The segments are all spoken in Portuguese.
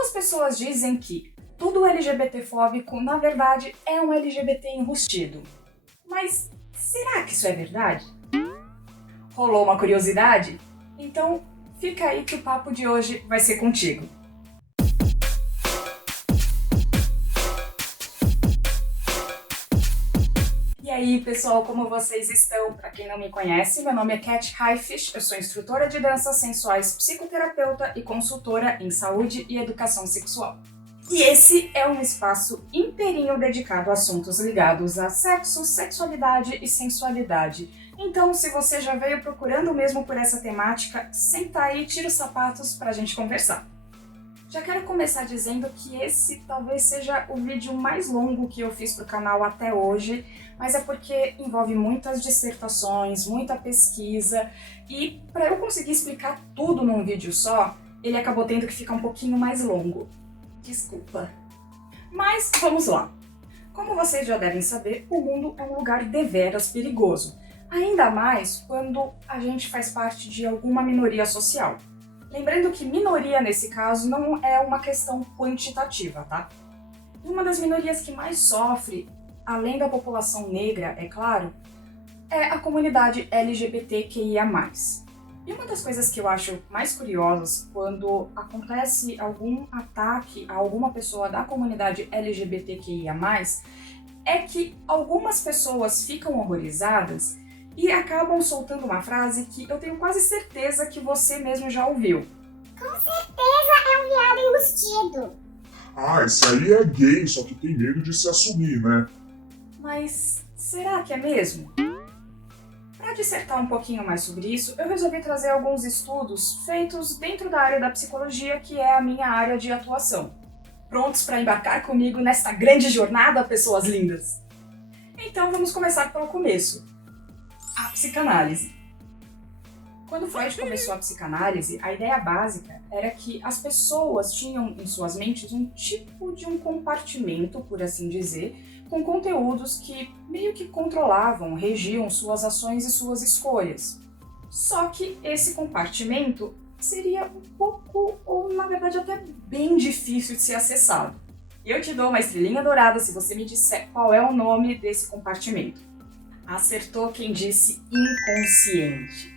Algumas pessoas dizem que todo LGBTfóbico, na verdade, é um LGBT enrustido. Mas será que isso é verdade? Rolou uma curiosidade? Então fica aí que o papo de hoje vai ser contigo. E aí, pessoal, como vocês estão? Para quem não me conhece, meu nome é Cat Haifish, eu sou instrutora de danças sensuais, psicoterapeuta e consultora em saúde e educação sexual. E esse é um espaço inteirinho dedicado a assuntos ligados a sexo, sexualidade e sensualidade. Então, se você já veio procurando mesmo por essa temática, senta aí e tira os sapatos pra gente conversar. Já quero começar dizendo que esse talvez seja o vídeo mais longo que eu fiz pro canal até hoje, mas é porque envolve muitas dissertações, muita pesquisa, e para eu conseguir explicar tudo num vídeo só, ele acabou tendo que ficar um pouquinho mais longo. Desculpa. Mas vamos lá. Como vocês já devem saber, o mundo é um lugar deveras perigoso, ainda mais quando a gente faz parte de alguma minoria social. Lembrando que minoria, nesse caso, não é uma questão quantitativa, tá? E uma das minorias que mais sofre, além da população negra, é claro, é a comunidade LGBTQIA+. E uma das coisas que eu acho mais curiosas quando acontece algum ataque a alguma pessoa da comunidade LGBTQIA+, é que algumas pessoas ficam horrorizadas e acabam soltando uma frase que eu tenho quase certeza que você mesmo já ouviu. Com certeza é um viado enrustido. Ah, esse aí é gay, só que tem medo de se assumir, né? Mas será que é mesmo? Para dissertar um pouquinho mais sobre isso, eu resolvi trazer alguns estudos feitos dentro da área da psicologia, que é a minha área de atuação. Prontos para embarcar comigo nesta grande jornada, pessoas lindas? Então vamos começar pelo começo. A psicanálise. Quando Freud começou a psicanálise, a ideia básica era que as pessoas tinham em suas mentes um tipo de um compartimento, por assim dizer, com conteúdos que meio que controlavam, regiam suas ações e suas escolhas. Só que esse compartimento seria um pouco, ou na verdade até bem difícil de ser acessado. Eu te dou uma estrelinha dourada se você me disser qual é o nome desse compartimento. Acertou quem disse inconsciente.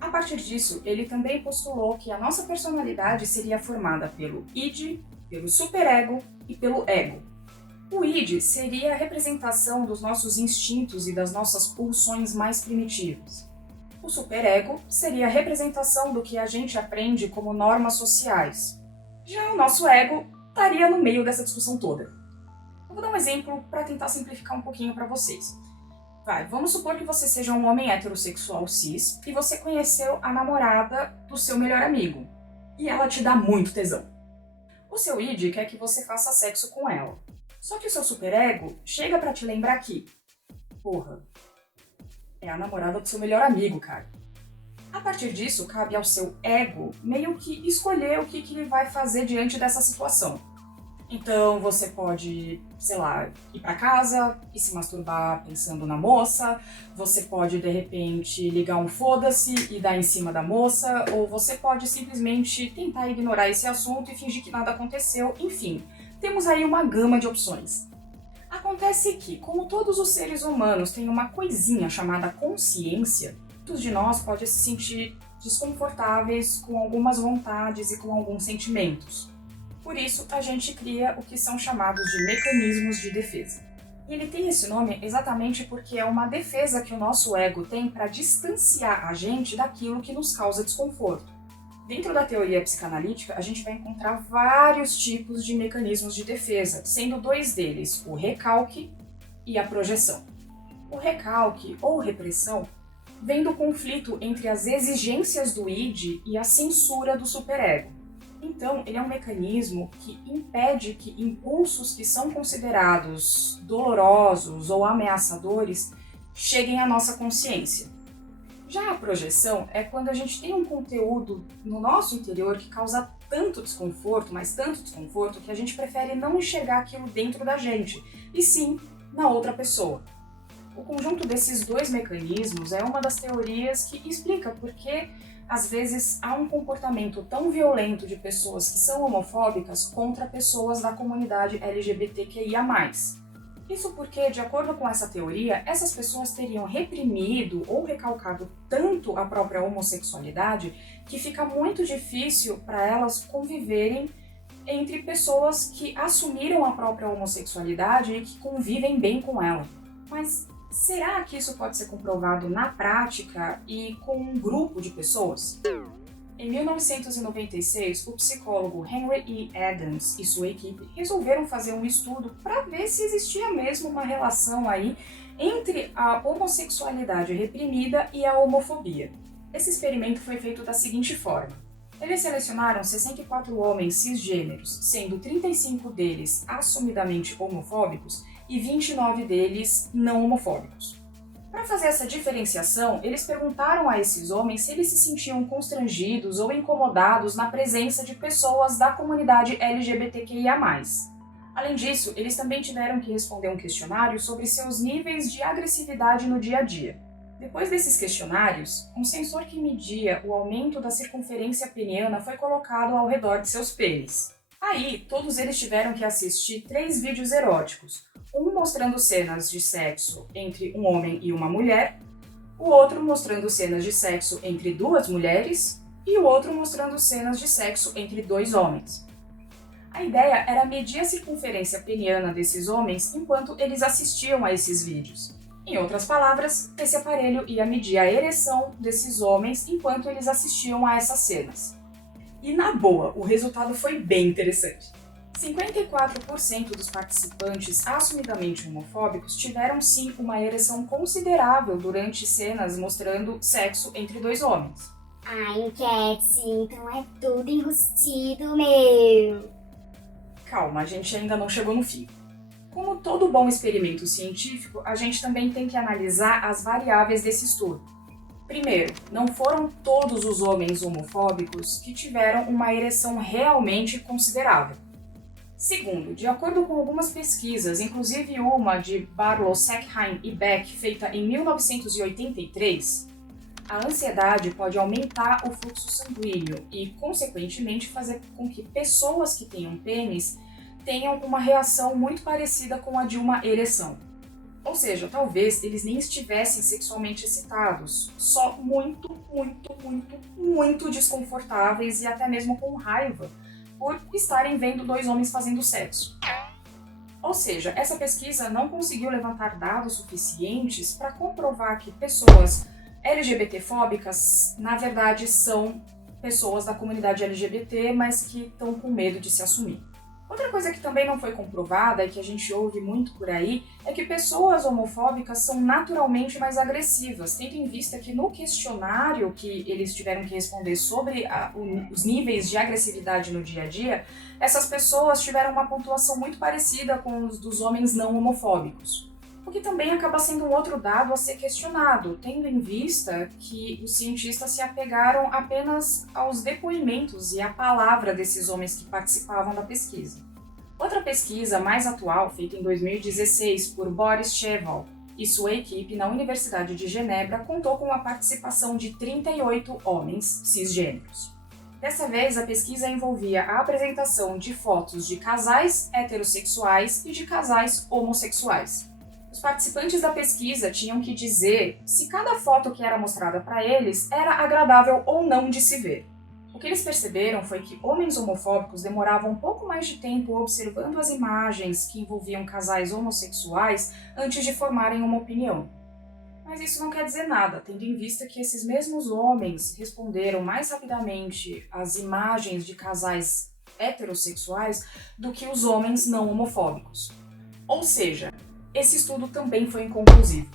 A partir disso, ele também postulou que a nossa personalidade seria formada pelo id, pelo superego e pelo ego. O id seria a representação dos nossos instintos e das nossas pulsões mais primitivas. O superego seria a representação do que a gente aprende como normas sociais. Já o nosso ego estaria no meio dessa discussão toda. Eu vou dar um exemplo para tentar simplificar um pouquinho para vocês. Vamos supor que você seja um homem heterossexual cis e você conheceu a namorada do seu melhor amigo. E ela te dá muito tesão. O seu id quer que você faça sexo com ela. Só que o seu superego chega pra te lembrar que, porra, é a namorada do seu melhor amigo, cara. A partir disso, cabe ao seu ego meio que escolher o que ele vai fazer diante dessa situação. Então você pode, sei lá, ir pra casa e se masturbar pensando na moça, você pode de repente ligar um foda-se e dar em cima da moça, ou você pode simplesmente tentar ignorar esse assunto e fingir que nada aconteceu, enfim. Temos aí uma gama de opções. Acontece que, como todos os seres humanos têm uma coisinha chamada consciência, muitos de nós podem se sentir desconfortáveis com algumas vontades e com alguns sentimentos. Por isso, a gente cria o que são chamados de mecanismos de defesa. E ele tem esse nome exatamente porque é uma defesa que o nosso ego tem para distanciar a gente daquilo que nos causa desconforto. Dentro da teoria psicanalítica, a gente vai encontrar vários tipos de mecanismos de defesa, sendo dois deles o recalque e a projeção. O recalque, ou repressão, vem do conflito entre as exigências do id e a censura do superego. Então, ele é um mecanismo que impede que impulsos que são considerados dolorosos ou ameaçadores cheguem à nossa consciência. Já a projeção é quando a gente tem um conteúdo no nosso interior que causa tanto desconforto, mas tanto desconforto, que a gente prefere não enxergar aquilo dentro da gente, e sim na outra pessoa. O conjunto desses dois mecanismos é uma das teorias que explica por que às vezes há um comportamento tão violento de pessoas que são homofóbicas contra pessoas da comunidade LGBTQIA+. Isso porque, de acordo com essa teoria, essas pessoas teriam reprimido ou recalcado tanto a própria homossexualidade que fica muito difícil para elas conviverem entre pessoas que assumiram a própria homossexualidade e que convivem bem com ela. Mas será que isso pode ser comprovado na prática e com um grupo de pessoas? Em 1996, o psicólogo Henry E. Adams e sua equipe resolveram fazer um estudo para ver se existia mesmo uma relação aí entre a homossexualidade reprimida e a homofobia. Esse experimento foi feito da seguinte forma. Eles selecionaram 64 homens cisgêneros, sendo 35 deles assumidamente homofóbicos e 29 deles não homofóbicos. Para fazer essa diferenciação, eles perguntaram a esses homens se eles se sentiam constrangidos ou incomodados na presença de pessoas da comunidade LGBTQIA+. Além disso, eles também tiveram que responder um questionário sobre seus níveis de agressividade no dia a dia. Depois desses questionários, um sensor que media o aumento da circunferência peniana foi colocado ao redor de seus pênis. Aí, todos eles tiveram que assistir 3 vídeos eróticos, um mostrando cenas de sexo entre um homem e uma mulher, o outro mostrando cenas de sexo entre 2 mulheres e o outro mostrando cenas de sexo entre 2 homens. A ideia era medir a circunferência peniana desses homens enquanto eles assistiam a esses vídeos. Em outras palavras, esse aparelho ia medir a ereção desses homens enquanto eles assistiam a essas cenas. E na boa, o resultado foi bem interessante. 54% dos participantes assumidamente homofóbicos tiveram sim uma ereção considerável durante cenas mostrando sexo entre 2 homens. Ai, enquete, então é tudo enrustido, meu. Calma, a gente ainda não chegou no fim. Como todo bom experimento científico, a gente também tem que analisar as variáveis desse estudo. Primeiro, não foram todos os homens homofóbicos que tiveram uma ereção realmente considerável. Segundo, de acordo com algumas pesquisas, inclusive uma de Barlow, Sackheim e Beck, feita em 1983, a ansiedade pode aumentar o fluxo sanguíneo e, consequentemente, fazer com que pessoas que tenham pênis tenham uma reação muito parecida com a de uma ereção. Ou seja, talvez eles nem estivessem sexualmente excitados, só muito desconfortáveis e até mesmo com raiva por estarem vendo 2 homens fazendo sexo. Ou seja, essa pesquisa não conseguiu levantar dados suficientes para comprovar que pessoas LGBT-fóbicas, na verdade, são pessoas da comunidade LGBT, mas que estão com medo de se assumir. Outra coisa que também não foi comprovada e que a gente ouve muito por aí é que pessoas homofóbicas são naturalmente mais agressivas, tendo em vista que no questionário que eles tiveram que responder sobre os níveis de agressividade no dia a dia, essas pessoas tiveram uma pontuação muito parecida com os dos homens não homofóbicos. O que também acaba sendo um outro dado a ser questionado, tendo em vista que os cientistas se apegaram apenas aos depoimentos e à palavra desses homens que participavam da pesquisa. Outra pesquisa mais atual, feita em 2016 por Boris Cheval e sua equipe na Universidade de Genebra, contou com a participação de 38 homens cisgêneros. Dessa vez, a pesquisa envolvia a apresentação de fotos de casais heterossexuais e de casais homossexuais. Os participantes da pesquisa tinham que dizer se cada foto que era mostrada para eles era agradável ou não de se ver. O que eles perceberam foi que homens homofóbicos demoravam um pouco mais de tempo observando as imagens que envolviam casais homossexuais antes de formarem uma opinião. Mas isso não quer dizer nada, tendo em vista que esses mesmos homens responderam mais rapidamente às imagens de casais heterossexuais do que os homens não homofóbicos. Ou seja, esse estudo também foi inconclusivo.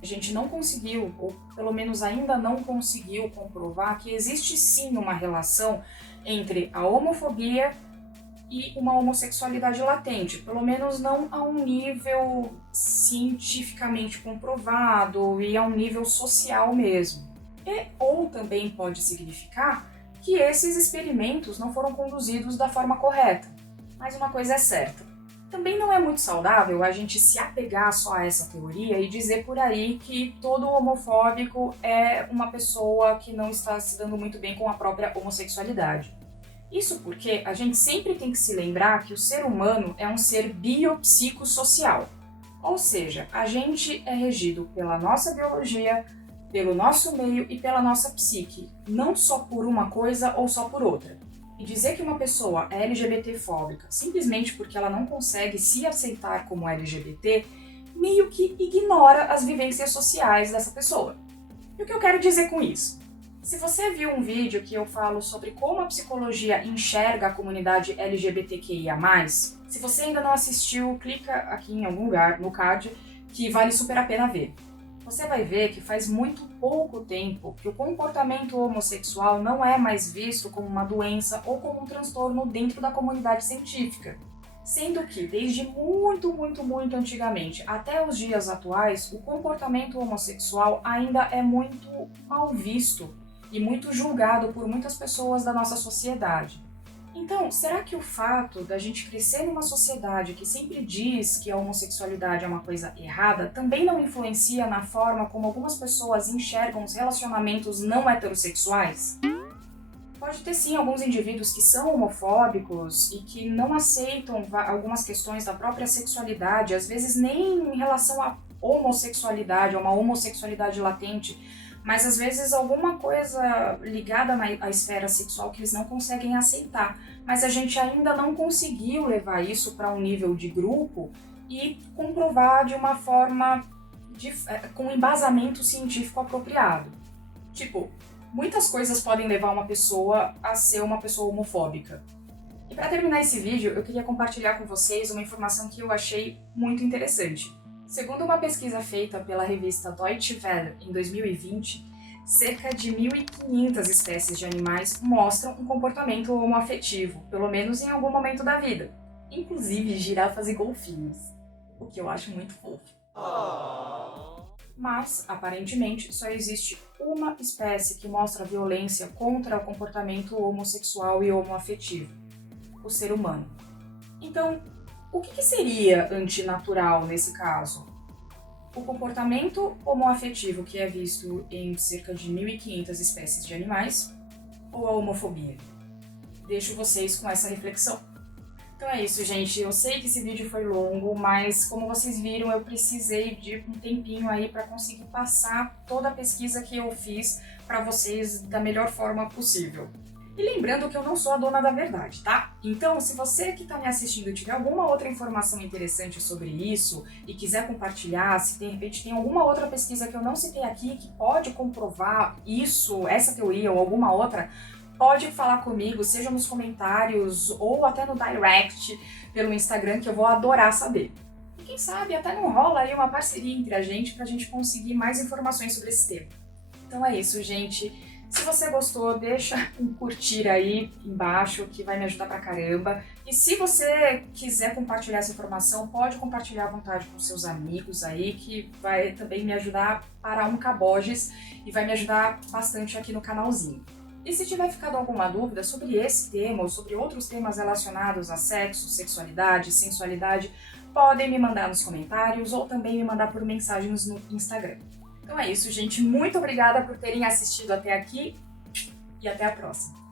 A gente não conseguiu, ou pelo menos ainda não conseguiu comprovar que existe sim uma relação entre a homofobia e uma homossexualidade latente, pelo menos não a um nível cientificamente comprovado e a um nível social mesmo. Ou também pode significar que esses experimentos não foram conduzidos da forma correta. Mas uma coisa é certa. Também não é muito saudável a gente se apegar só a essa teoria e dizer por aí que todo homofóbico é uma pessoa que não está se dando muito bem com a própria homossexualidade. Isso porque a gente sempre tem que se lembrar que o ser humano é um ser biopsicossocial. Ou seja, a gente é regido pela nossa biologia, pelo nosso meio e pela nossa psique, não só por uma coisa ou só por outra. E dizer que uma pessoa é LGBT-fóbica simplesmente porque ela não consegue se aceitar como LGBT, meio que ignora as vivências sociais dessa pessoa. E o que eu quero dizer com isso? Se você viu um vídeo que eu falo sobre como a psicologia enxerga a comunidade LGBTQIA+, se você ainda não assistiu, clica aqui em algum lugar, no card, que vale super a pena ver. Você vai ver que faz muito pouco tempo que o comportamento homossexual não é mais visto como uma doença ou como um transtorno dentro da comunidade científica. Sendo que, desde muito antigamente até os dias atuais, o comportamento homossexual ainda é muito mal visto e muito julgado por muitas pessoas da nossa sociedade. Então, será que o fato da gente crescer numa sociedade que sempre diz que a homossexualidade é uma coisa errada também não influencia na forma como algumas pessoas enxergam os relacionamentos não heterossexuais? Pode ter sim alguns indivíduos que são homofóbicos e que não aceitam algumas questões da própria sexualidade, às vezes nem em relação à homossexualidade, a uma homossexualidade latente, mas às vezes alguma coisa ligada à esfera sexual que eles não conseguem aceitar. Mas a gente ainda não conseguiu levar isso para um nível de grupo e comprovar de uma forma com embasamento científico apropriado. Tipo, muitas coisas podem levar uma pessoa a ser uma pessoa homofóbica. E para terminar esse vídeo, eu queria compartilhar com vocês uma informação que eu achei muito interessante. Segundo uma pesquisa feita pela revista Deutsche Welle em 2020, cerca de 1.500 espécies de animais mostram um comportamento homoafetivo, pelo menos em algum momento da vida, inclusive girafas e golfinhos, o que eu acho muito fofo. Mas, aparentemente, só existe uma espécie que mostra violência contra o comportamento homossexual e homoafetivo: o ser humano. Então, o que seria antinatural nesse caso? O comportamento homoafetivo que é visto em cerca de 1.500 espécies de animais ou a homofobia? Deixo vocês com essa reflexão. Então é isso, gente. Eu sei que esse vídeo foi longo, mas como vocês viram, eu precisei de um tempinho aí para conseguir passar toda a pesquisa que eu fiz para vocês da melhor forma possível. E lembrando que eu não sou a dona da verdade, tá? Então, se você que está me assistindo tiver alguma outra informação interessante sobre isso e quiser compartilhar, se de repente tem alguma outra pesquisa que eu não citei aqui que pode comprovar isso, essa teoria ou alguma outra, pode falar comigo, seja nos comentários ou até no direct pelo Instagram, que eu vou adorar saber. E quem sabe até não rola aí uma parceria entre a gente pra gente conseguir mais informações sobre esse tema. Então é isso, gente. Se você gostou, deixa um curtir aí embaixo, que vai me ajudar pra caramba. E se você quiser compartilhar essa informação, pode compartilhar à vontade com seus amigos aí, que vai também me ajudar para um caboges e vai me ajudar bastante aqui no canalzinho. E se tiver ficado alguma dúvida sobre esse tema ou sobre outros temas relacionados a sexo, sexualidade, sensualidade, podem me mandar nos comentários ou também me mandar por mensagens no Instagram. Então é isso, gente. Muito obrigada por terem assistido até aqui e até a próxima.